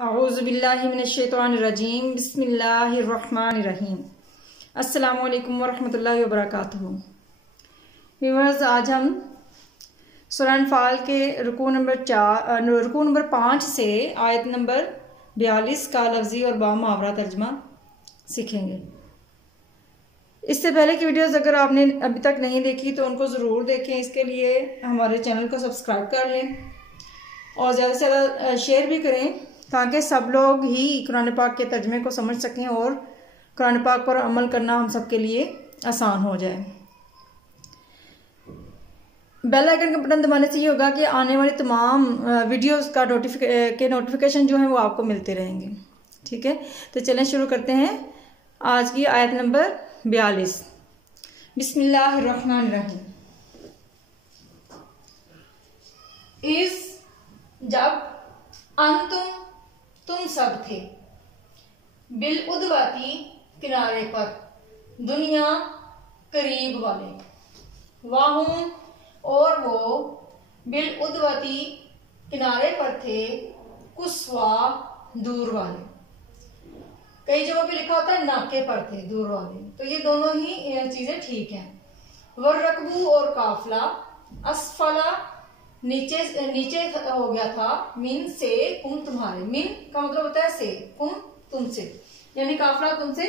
औज़ुबिल्लाहिमिनश्शैतानिर्रजीम बिस्मिल्लाहिर्रहमानिर्रहीम। अस्सलामु अलैकुम वरहमतुल्लाहि वबरकातुहू। व्यूअर्स, आज हम सूरह अनफाल के रुकू नंबर 5 से आयत नंबर 42 का लफ्जी और बामुहावरा तर्जमा सीखेंगे। इससे पहले की वीडियोस अगर आपने अभी तक नहीं देखी तो उनको ज़रूर देखें। इसके लिए हमारे चैनल को सब्सक्राइब कर लें और ज़्यादा से ज़्यादा शेयर भी करें ताकि सब लोग ही कुरान पाक के तर्जमे को समझ सकें और कुरान पाक पर अमल करना हम सब के लिए आसान हो जाए। बेल आइकन का बटन दबाने से ये होगा कि आने वाली तमाम वीडियोस का नोटिफिकेशन जो है वो आपको मिलते रहेंगे। ठीक है, तो चलें शुरू करते हैं आज की आयत नंबर 42। बिस्मिल्लाहिर्रहमानिर्रहीम। जब तुम सब थे बिल उदवाती किनारे पर, दुनिया करीब वाले, वाहुम और वो बिल उदवाती किनारे पर थे, कुस्वा दूर वाले। कई जगहों पे लिखा होता है नाके पर थे, दूर वाले, तो ये दोनों ही चीजें ठीक हैं। वर्रकबू और काफला, असफला नीचे हो गया था, मिन से कुम तुम्हारे, मिन का मतलब होता है से, कुम तुमसे, यानी काफला तुमसे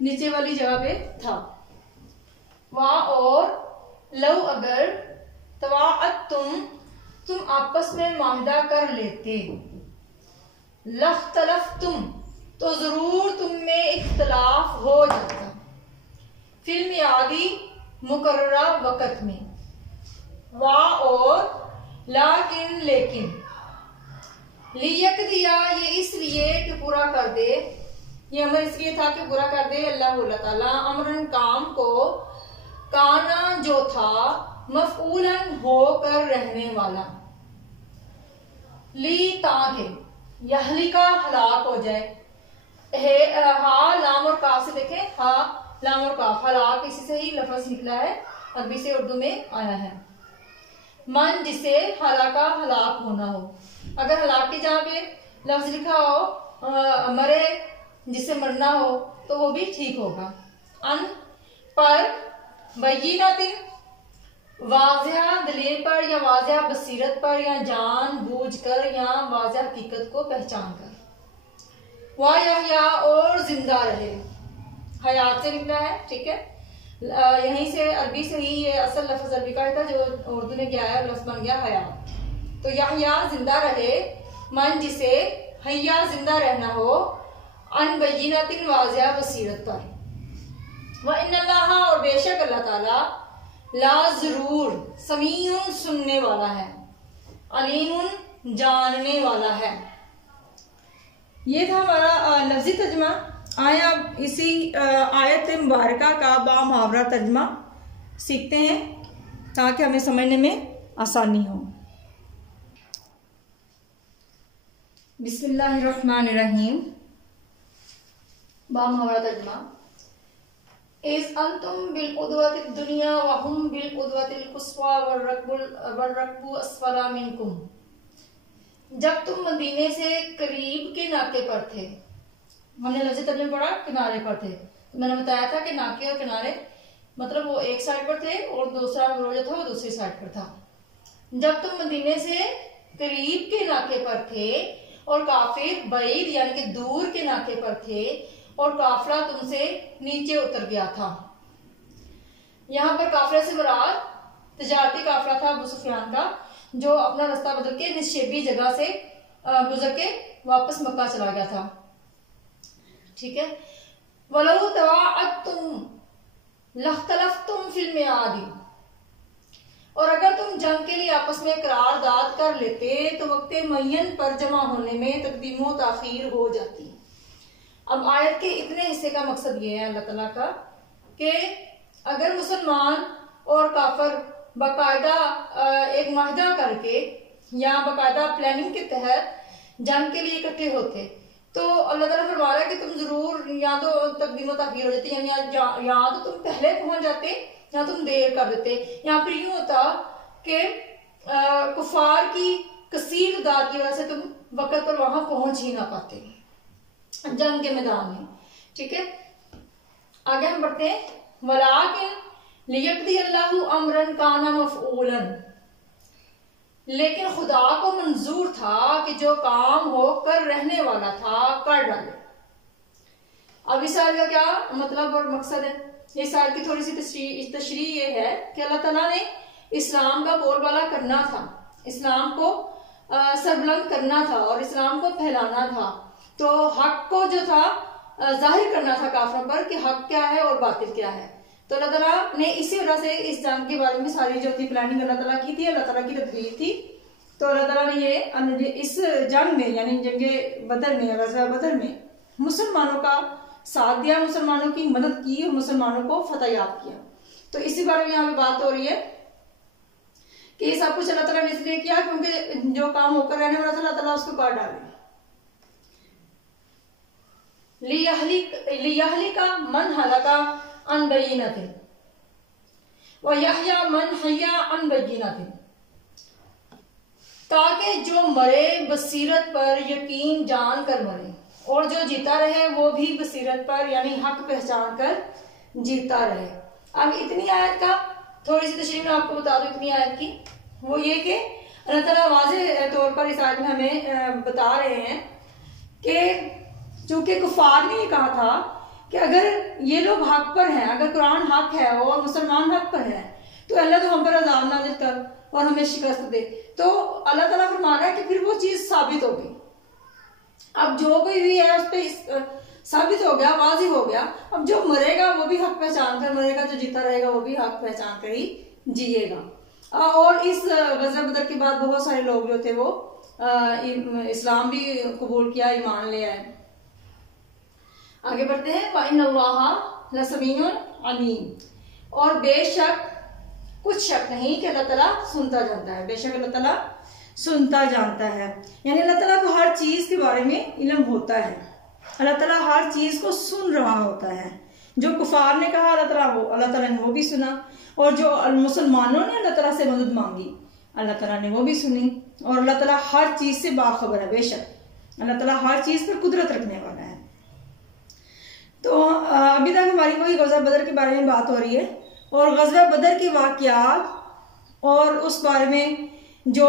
नीचे वाली जगह पे था। वहां और लव अगर तवाअत तुम आपस में माहिदा कर लेते, लख्तलफ तुम तो जरूर तुम में इख्तलाफ हो जाता, फिल्म यादी मुकर्ररा वक़्त में। वाह और लाकिन लेकिन, लियक दिया ये इसलिए कि पूरा कर दे, ये अमर इसलिए था कि पूरा कर दे अल्लाह ताला अमरन काम को, काना जो था, मफऊलन होकर रहने वाला, ली ताकि यहलिका हलाक हो जाए। हा लाम और काफ से देखें, हा लाम और काफ, हलाक इसी से ही लफ्ज निकला है, अरबी से उर्दू में आया है। मन जिसे हलाका हलाक होना हो, अगर हलाक की जहाँ पे लफ्ज लिखा हो मरे जिसे मरना हो तो वो भी ठीक होगा। अन पर, बय्यिनातिन वाज़िहा दलील पर या वाज़िहा बसीरत पर या जान बूझ कर या वाज़िहा हकीकत को पहचान कर। वाया और जिंदा रहे, हयात से निकला है। ठीक है, यहीं से अरबी से ही ये असल लफ्ज अरबी का था जो उर्दू में क्या है, लफ्ज बन गया हयात। तो या जिंदा रहे, मन जिसे हया जिंदा रहना हो, अन बय्यिनातिन वाज़िहा बसीरत पर। व इन्नल्लाह और बेशक अल्लाह ताला, ला जरूर समीउन सुनने वाला है, अलीमुन जानने वाला है। ये था हमारा लफ्जी तर्जमा। आए अब इसी आयत मुबारका का बामुहावरा तर्जमा सीखते हैं ताकि हमें समझने में आसानी हो। बिस्मिल्लाहिर्रहमानिर्रहीम। बामुहावरा तर्जमा। इज़ अंतुम बिल उदवतिद दुनिया व हुम बिल उदवतिल कुस्वा वर्रकबु अस्फला मिनकुम। जब तुम मदीने से करीब के नाके पर थे, हमने लफ्ज़ी तर्जुमा पढ़ा किनारे पर थे, तो मैंने बताया था कि नाके और किनारे मतलब वो एक साइड पर थे और दूसरा वो जो था वो दूसरी साइड पर था। जब तुम मदीने से करीब के नाके पर थे और काफिर बईद यानी कि दूर के नाके पर थे और काफिला तुमसे नीचे उतर गया था। यहाँ पर काफिले से मुराद तिजारती काफिला था अबू सुफियान का, जो अपना रास्ता बदल के निशेबी जगह से गुजर के वापस मक्का चला गया था। ठीक है, वलौ तवाअतुम लख्तलफ्तुम फिल मियादी, और अगर तुम जंग के लिए आपस में करारदाद कर लेते तो वक्त मुअय्यन पर जमा होने में तकदीमो ताखीर हो जाती। अब आयत के इतने हिस्से का मकसद ये है अल्लाह ताला का कि अगर मुसलमान और काफिर बाकायदा एक माहिदा करके या बाकायदा प्लानिंग के तहत जंग के लिए इकट्ठे होते तो अल्लाह ताला फरमा रहा है कि तुम जरूर या तो तकदीम ताखीर हो जाती, यानी या तो तुम पहले पहुंच जाते या तुम देर कर देते। यहाँ पर यूं होता कि कुफार की कसीर तादाद की वजह से तुम वक्त पर वहां पहुंच ही ना पाते जंग के मैदान में। ठीक है, आगे हम बढ़ते हैं। वलाकिन लियक़दी अल्लाहु अमरन काना मफ़ऊलन, लेकिन खुदा को मंजूर था कि जो काम होकर रहने वाला था कर डाले। अब इस आयत का क्या मतलब और मकसद है? इस आयत की थोड़ी सी तशरीह ये है कि अल्लाह ताला ने इस्लाम का बोलबाला करना था, इस्लाम को सरबुलंद करना था और इस्लाम को फैलाना था। तो हक को जो था जाहिर करना था काफिरों पर कि हक क्या है और बातिल क्या है। तो अल्लाह ताला ने इसी वजह से इस जंग के बारे में सारी जो थी प्लानिंग अल्लाह ताला की थी, अल्लाह ताला की तदबीर थी। तो अल्लाह ताला ने ये इस जंग में यानी जंगे बदर में, गज़वा बदर में मुसलमानों का साथ दिया, मुसलमानों की मदद की और मुसलमानों को फतह याब किया। तो इसी बारे में यहाँ पे बात हो रही है कि ये सब कुछ अल्लाह ताला ने इसलिए किया क्योंकि जो काम होकर रहने वाला था अल्लाह ताला उसको काट डाले। लियहलिका मन हलका अन बय्यिनतिन व यहया मन हय्या अन बय्यिनतिन, ताकि जो मरे बसीरत पर यकीन जान कर मरे और जो जीता रहे वो भी बसीरत पर यानी हक पहचान कर जीता रहे। अब इतनी आयत का थोड़ी सी तशरीह मैं आपको बता दूं। इतनी आयत की वो ये कि अल्लाह ताला वाज़ेह तौर पर इस आयत में हमें बता रहे हैं कि चूंकि कुफार ने ये कहा था कि अगर ये लोग हक पर हैं, अगर कुरान हक है और मुसलमान हक पर है तो अल्लाह तो हम पर अज़ाब नाज़िल कर और हमें शिकस्त दे। तो अल्लाह ताला फरमा रहा है कि फिर वो चीज साबित होगी। अब जो कोई भी है उस पर साबित हो गया, वाज़ेह हो गया। अब जो मरेगा वो भी हक पहचान कर मरेगा, जो जीता रहेगा वो भी हक पहचान कर ही जिएगा। और इस गज़वा बदर के बाद बहुत सारे लोग जो थे वो इस्लाम भी कबूल किया, ईमान ले आए। आगे बढ़ते हैं। वइन्नल्लाह लसमीउन अलीम, और बेशक कुछ शक नहीं कि अल्लाह ताला सुनता जानता है। बेशक अल्लाह ताला सुनता जानता है, यानी अल्लाह ताला को हर चीज के बारे में इल्म होता है। अल्लाह ताला हर चीज को सुन रहा होता है। जो कुफार ने कहा अल्लाह ताला ने वो भी सुना, और जो मुसलमानों ने अल्लाह ताला से मदद मांगी अल्लाह ताला ने वो भी सुनी। और अल्लाह ताला हर चीज से बाखबर है। बेशक अल्लाह ताला हर चीज पर कुदरत रखने वाला है। तो अभी तक हमारी वही गज़वा बदर के बारे में बात हो रही है, और गज़वा बदर के वाक़यात और उस बारे में जो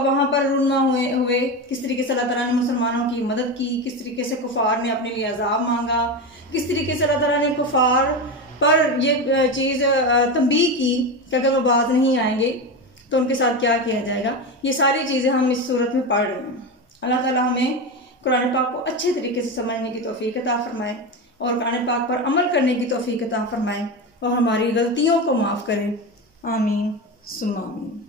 वहाँ पर रुनमा हुए किस तरीके से अल्लाह ताला ने मुसलमानों की मदद की, किस तरीके से कुफार ने अपने लिए अज़ाब मांगा, किस तरीके से अल्लाह ताला ने कुफार पर ये चीज़ तंबीह की कि अगर वो बाज नहीं आएंगे तो उनके साथ क्या किया जाएगा। ये सारी चीज़ें हम इस सूरत में पढ़ रहे हैं। अल्लाह ताला हमें कुरान पाक को अच्छे तरीके से समझने की तौफीक अता फरमाए और कुरान पाक पर अमल करने की तौफीक अता फरमाए और हमारी गलतियों को माफ़ करें। आमीन सुम्मा आमीन।